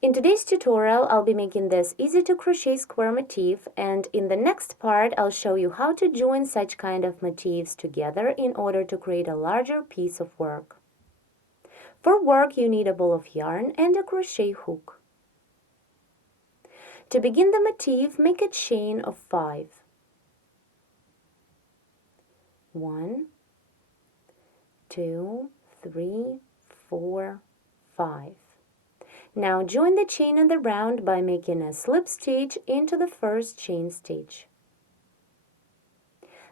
In today's tutorial, I'll be making this easy to crochet square motif, and in the next part, I'll show you how to join such kind of motifs together in order to create a larger piece of work. For work, you need a ball of yarn and a crochet hook. To begin the motif, make a chain of 5. 1, 2, 3, 4, 5. Now join the chain in the round by making a slip stitch into the first chain stitch.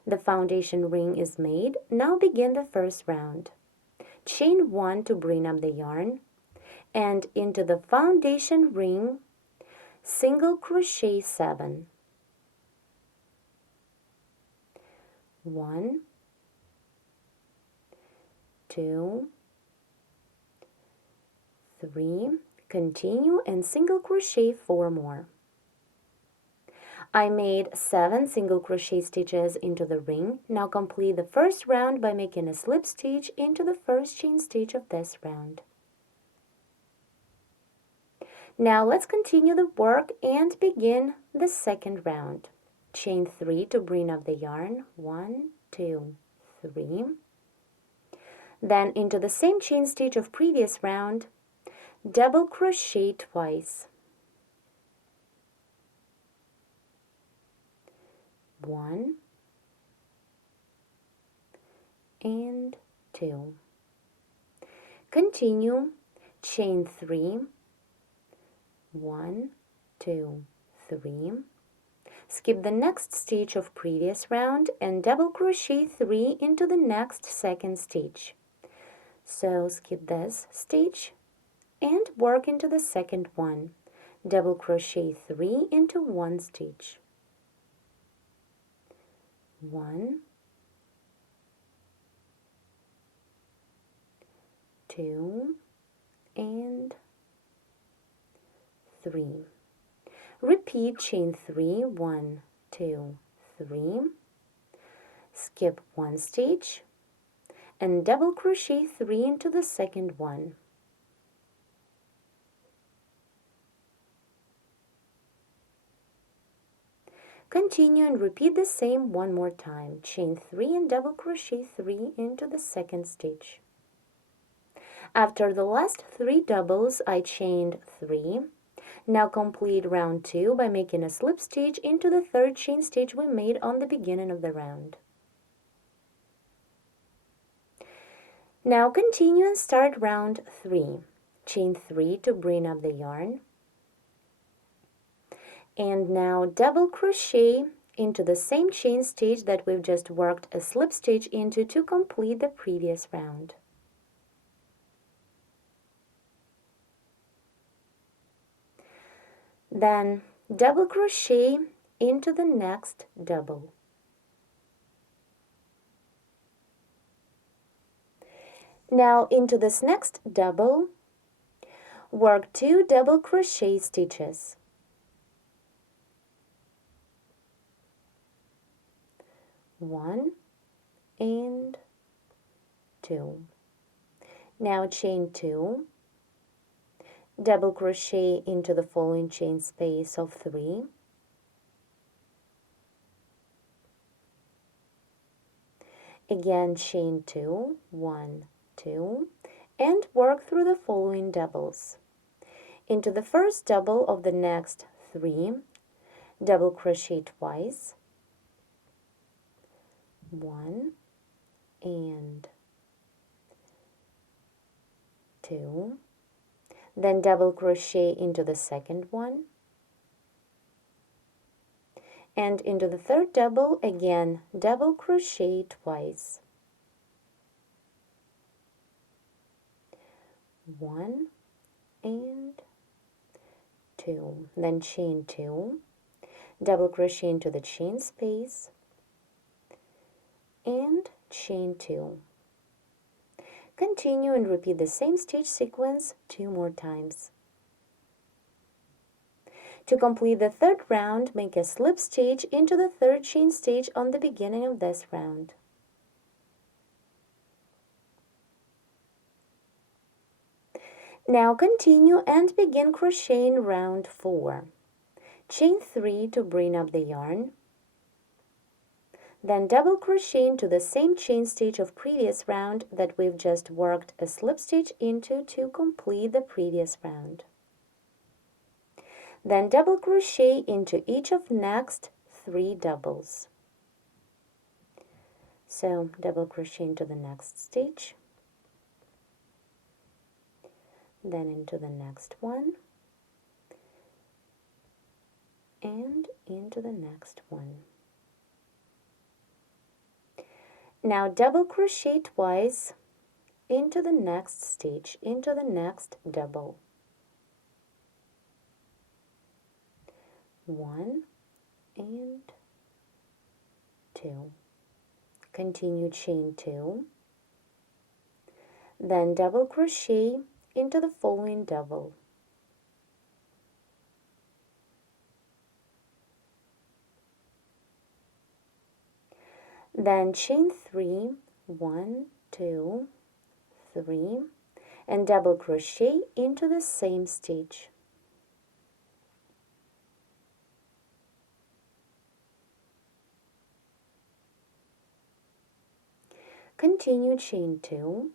The foundation ring is made. Now begin the first round. Chain 1 to bring up the yarn, and into the foundation ring, single crochet 7. 1, 2, 3, continue and single crochet 4 more. I made 7 single crochet stitches into the ring. Now complete the first round by making a slip stitch into the first chain stitch of this round. Now let's continue the work and begin the second round. Chain 3 to bring up the yarn. 1, 2, 3. Then into the same chain stitch of previous round, double crochet twice. 1 and 2. Continue, chain 3, 1, 2, 3. Skip the next stitch of previous round and double crochet 3 into the next second stitch. So skip this stitch and work into the second one. Double crochet 3 into one stitch. 1, 2, and 3. Repeat chain 3, 1, 2, 3. Skip one stitch and double crochet 3 into the second one. Continue and repeat the same one more time. Chain 3 and double crochet 3 into the second stitch. After the last 3 doubles, I chained 3. Now complete round 2 by making a slip stitch into the third chain stitch we made on the beginning of the round. Now continue and start round 3. Chain 3 to bring up the yarn. And now double crochet into the same chain stitch that we've just worked a slip stitch into to complete the previous round. Then double crochet into the next double. Now into this next double, work 2 double crochet stitches. 1 and 2. Now chain 2, double crochet into the following chain space of 3. Again chain 2, 1, 2, and work through the following doubles. Into the first double of the next 3, double crochet twice. 1 and 2, then double crochet into the second one, and into the third double again double crochet twice. 1 and 2, then chain 2, double crochet into the chain space, and chain 2. Continue and repeat the same stitch sequence 2 more times. To complete the third round, make a slip stitch into the third chain stitch on the beginning of this round. Now continue and begin crocheting round 4. Chain 3 to bring up the yarn, then double crochet into the same chain stitch of previous round that we've just worked a slip stitch into to complete the previous round. Then double crochet into each of next 3 doubles. So double crochet into the next stitch, then into the next one, and into the next one. Now double crochet twice into the next stitch, into the next double. 1 and 2. Continue chain 2, then double crochet into the following double. Then chain 3, 1, 2, 3, and double crochet into the same stitch. Continue chain 2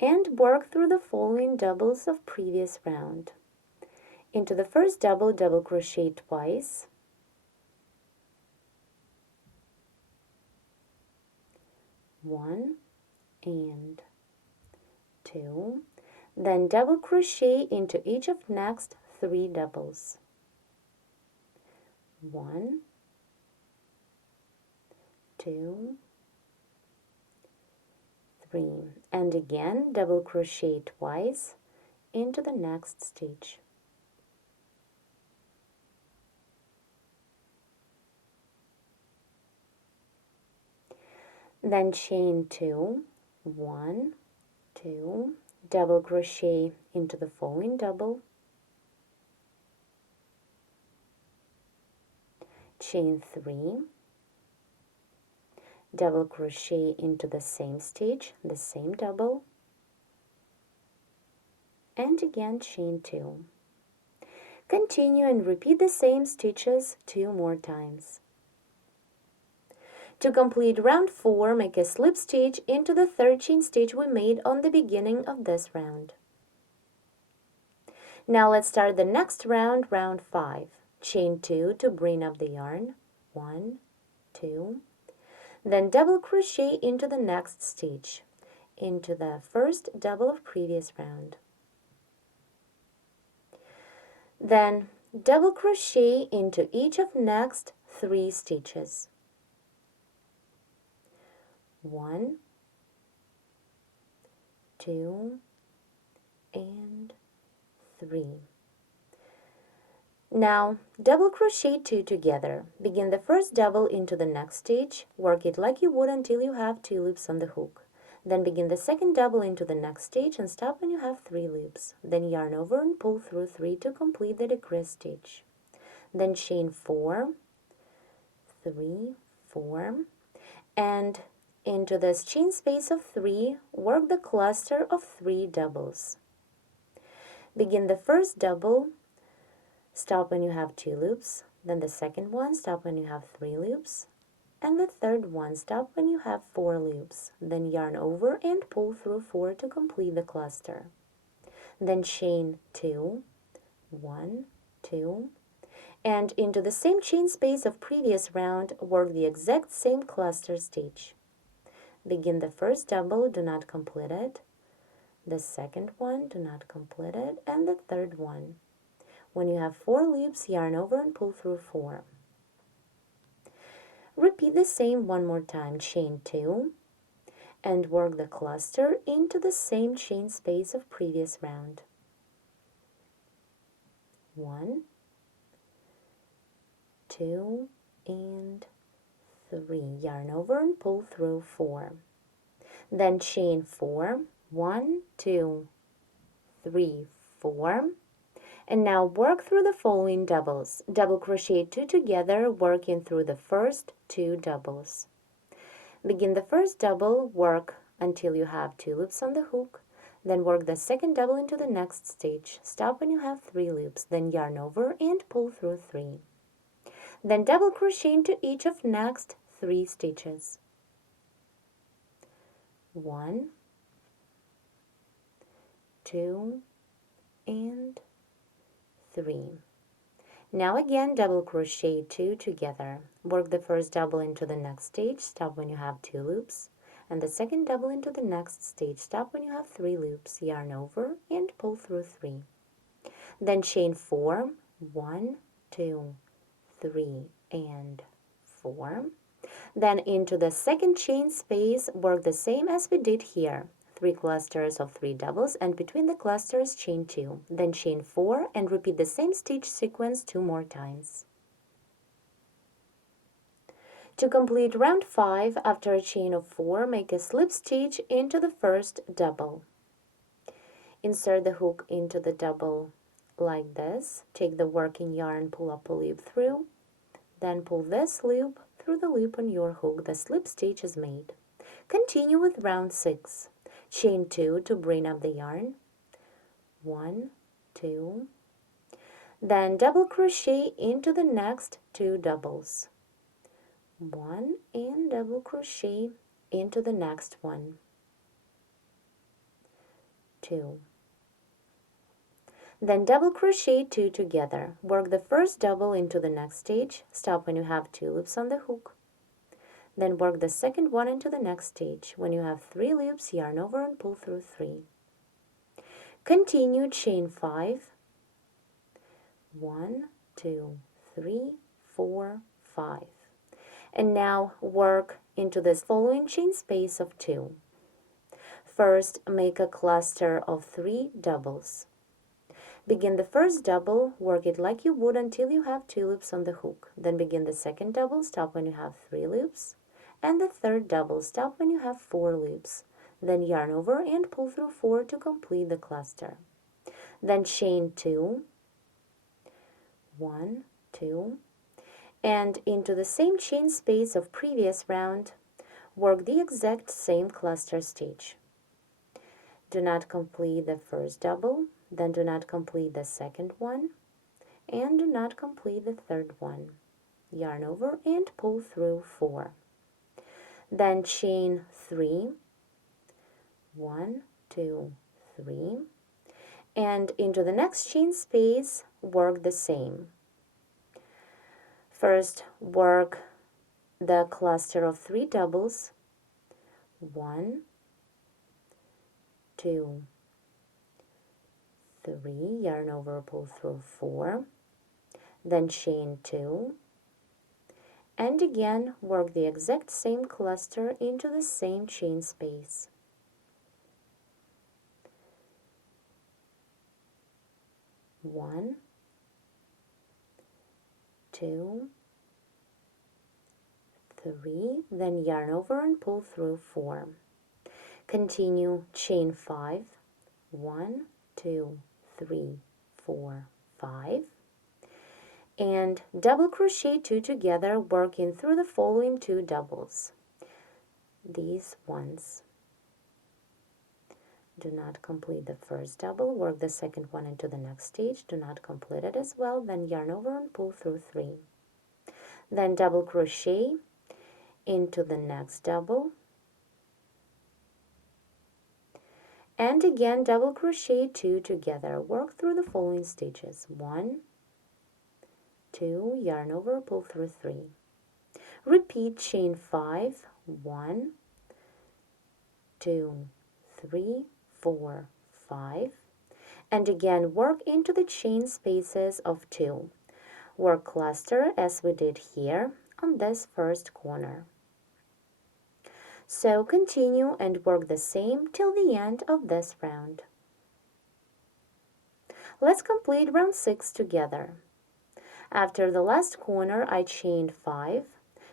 and work through the following doubles of previous round. Into the first double, double crochet twice, one and 2, then double crochet into each of next 3 doubles. 1, 2, 3, and again double crochet twice into the next stitch. Then chain 2, 1, 2, double crochet into the following double, chain 3, double crochet into the same stitch, the same double, and again chain 2. Continue and repeat the same stitches 2 more times. To complete round 4, make a slip stitch into the 3rd chain stitch we made on the beginning of this round. Now let's start the next round, round 5. Chain 2 to bring up the yarn, 1, 2, then double crochet into the next stitch, into the first double of previous round. Then double crochet into each of next 3 stitches. 1, 2, and 3. Now double crochet 2 together. Begin the first double into the next stitch, work it like you would until you have 2 loops on the hook. Then begin the second double into the next stitch and stop when you have 3 loops. Then yarn over and pull through 3 to complete the decrease stitch. Then chain 4, 3, 4, and into this chain space of 3, work the cluster of 3 doubles. Begin the first double, stop when you have 2 loops, then the second one, stop when you have 3 loops, and the third one, stop when you have 4 loops. Then yarn over and pull through 4 to complete the cluster. Then chain 2, 1, 2, and into the same chain space of previous round, work the exact same cluster stitch. Begin the first double, do not complete it, the second one, do not complete it, and the third one. When you have 4 loops, yarn over and pull through 4. Repeat the same one more time, chain 2, and work the cluster into the same chain space of previous round. 1, 2, and 3. Yarn over and pull through 4. Then chain 4, 1, 2, 3, 4. And now work through the following doubles. Double crochet 2 together, working through the first 2 doubles. Begin the first double, work until you have 2 loops on the hook, Then work the second double into the next stitch. Stop when you have 3 loops, then yarn over and pull through 3. Then double crochet into each of next 3 stitches. 1, 2, and 3. Now again double crochet 2 together. Work the first double into the next stitch, stop when you have 2 loops, and the second double into the next stitch, stop when you have 3 loops, yarn over and pull through 3. Then chain 4, 1, 2, 3, and 4. Then into the second chain space, work the same as we did here. 3 clusters of 3 doubles, and between the clusters chain 2. Then chain 4 and repeat the same stitch sequence 2 more times. To complete round 5, after a chain of 4, make a slip stitch into the first double. Insert the hook into the double like this. Take the working yarn, pull up a loop through, then pull this loop through the loop on your hook. The slip stitch is made. Continue with round 6. Chain 2 to bring up the yarn. 1, 2. Then double crochet into the next 2 doubles. 1 and double crochet into the next one. 2. Then double crochet 2 together. Work the first double into the next stitch. Stop when you have 2 loops on the hook. Then work the second one into the next stitch. When you have 3 loops, yarn over and pull through 3. Continue chain 5. 1, 2, 3, 4, 5. And now work into this following chain space of 2. First, make a cluster of 3 doubles. Begin the first double, work it like you would until you have 2 loops on the hook. Then begin the second double, stop when you have 3 loops. And the third double, stop when you have 4 loops. Then yarn over and pull through 4 to complete the cluster. Then chain 2, 1, 2, and into the same chain space of previous round, work the exact same cluster stitch. Do not complete the first double, then do not complete the second one, and do not complete the third one. Yarn over and pull through 4. Then chain 3, 1, 2, 3, and into the next chain space, work the same. First, work the cluster of 3 doubles. 1, 2, 3, yarn over, pull through 4, then chain 2, and again work the exact same cluster into the same chain space. 1, 2, 3, then yarn over and pull through 4. Continue chain 5, 1, 2, 3, 4, 5, and double crochet 2 together, working through the following 2 doubles. These ones. Do not complete the first double, work the second one into the next stitch, do not complete it as well, then yarn over and pull through 3. Then double crochet into the next double, and again double crochet 2 together. Work through the following stitches. 1, 2, yarn over, pull through 3. Repeat chain 5, 1, 2, 3, 4, 5, and again work into the chain spaces of 2. Work cluster as we did here on this first corner. So continue and work the same till the end of this round. Let's complete round 6 together. After the last corner, I chained 5.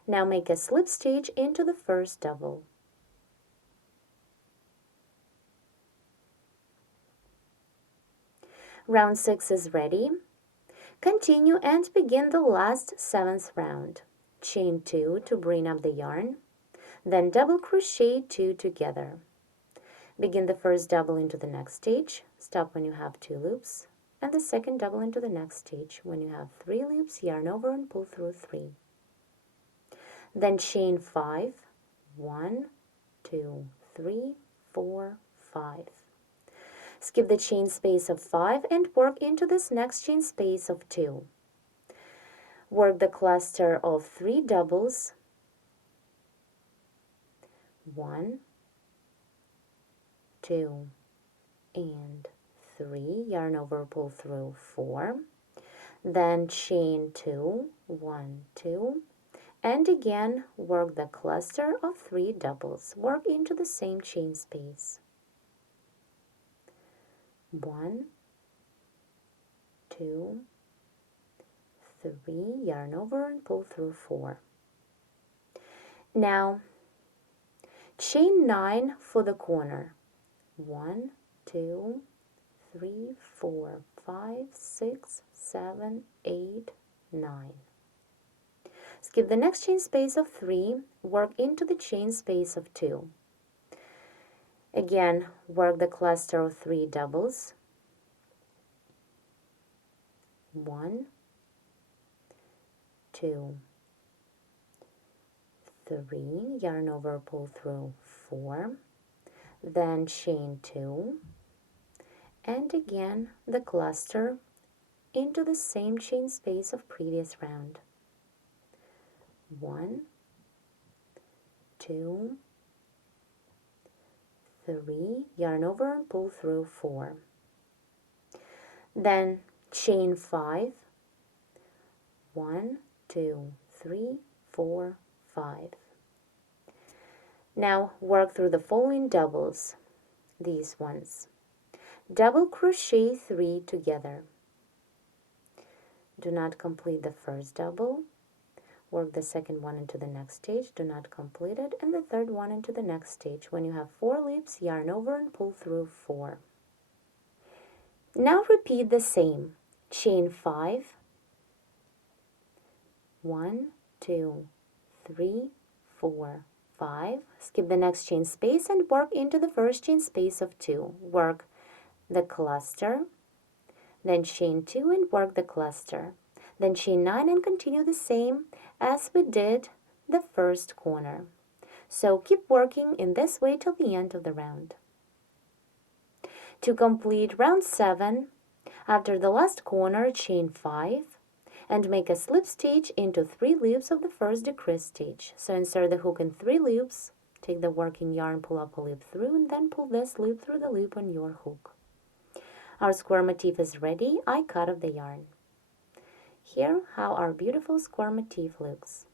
Now make a slip stitch into the first double. Round 6 is ready. Continue and begin the last 7th round. Chain 2 to bring up the yarn, then double crochet 2 together. Begin the first double into the next stitch, stop when you have 2 loops, and the second double into the next stitch. When you have 3 loops, yarn over and pull through 3. Then chain 5, 1, 2, 3, 4, 5. Skip the chain space of 5 and work into this next chain space of 2. Work the cluster of 3 doubles, 1, 2, and 3, yarn over, pull through 4, then chain 2, 1, 2, and again work the cluster of 3 doubles. Work into the same chain space. 1, 2, 3, yarn over and pull through 4. Now chain 9 for the corner. 1, 2, 3, 4, 5, 6, 7, 8, 9. Skip the next chain space of 3, work into the chain space of 2. Again, work the cluster of 3 doubles. 1, 2, 3, yarn over, pull through 4, then chain 2, and again the cluster into the same chain space of previous round. 1, 2, 3, yarn over and pull through 4. Then chain 5, 1, 2, 3, 4, 5. Now work through the following doubles, these ones. Double crochet 3 together. Do not complete the first double. Work the second one into the next stitch, do not complete it, and the third one into the next stitch. When you have 4 loops, yarn over and pull through 4. Now repeat the same. Chain 5, 1, 2, 3, 4, 5. Skip the next chain space and work into the first chain space of 2. Work the cluster, then chain 2 and work the cluster. Then chain 9 and continue the same as we did the first corner. So keep working in this way till the end of the round. To complete round 7, after the last corner, chain 5 and make a slip stitch into 3 loops of the first decrease stitch. So insert the hook in 3 loops, take the working yarn, pull up a loop through, and then pull this loop through the loop on your hook. Our square motif is ready. I cut off the yarn. Here how our beautiful square motif looks.